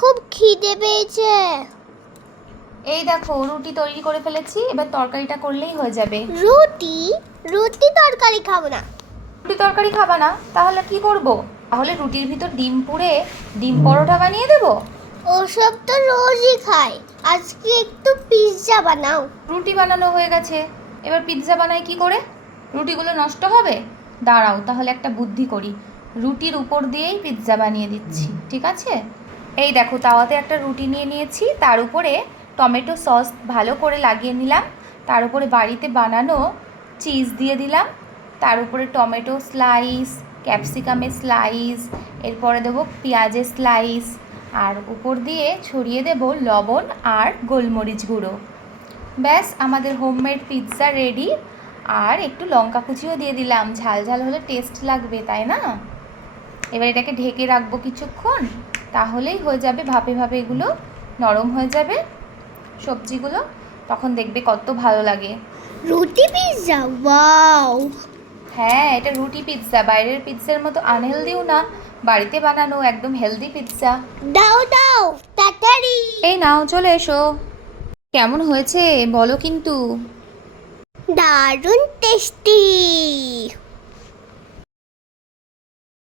খুব খিদে পেয়েছে। এই দেখো রুটি তৈরি করে ফেলেছি, এবার তরকারিটা করলেই হয়ে যাবে। রুটি? রুটি তরকারি খাবো না। রুটি তরকারি খাবা না? তাহলে কি করব? তাহলে রুটির ভিতর ডিম পুড়ে ডিম পরোটা বানিয়ে দেবো। ওসব তো রোজই খাই, আজকে একটু পিৎজা বানাও। রুটি বানানো হয়ে গেছে, এবার পিৎজা বানাই কি করে? রুটিগুলো নষ্ট হবে। দাঁড়াও তাহলে একটা বুদ্ধি করি, রুটির উপর দিয়েই পিৎজা বানিয়ে দিচ্ছি, ঠিক আছে? এই দেখো তাওয়াতে একটা রুটি নিয়ে নিয়েছি, তার উপরে টমেটো সস ভালো করে লাগিয়ে নিলাম, তার উপরে বাড়িতে বানানো চিজ দিয়ে দিলাম, তার উপরে টমেটো স্লাইস, ক্যাপসিকামের স্লাইস, এরপরে দেবো পেঁয়াজের স্লাইস, আর উপর দিয়ে ছড়িয়ে দেব লবণ আর গোলমরিচ গুঁড়ো। ব্যাস আমাদের হোমমেড পিৎজা রেডি। আর একটু লঙ্কা কুচিও দিয়ে দিলাম, ঝাল ঝাল হলে টেস্ট লাগবে, তাই না? এবার এটাকে ঢেকে রাখবো কিছুক্ষণ, তাহলেই হয়ে যাবে, ভাপে ভাপে এগুলো নরম হয়ে যাবে সবজিগুলো, তখন দেখবে কত ভালো লাগে। রুটি পিৎজা, ওয়াও! হ্যাঁ, এটা রুটি পিৎজা, বাইরের পিৎজার মতো আনহেলদিও না, বাড়িতে বানানো একদম হেলদি পিৎজা। দাও দাও তাড়াতাড়ি। এই নাও চলে এসো। কেমন হয়েছে বলো কিন্তু। দারুণ টেস্টি।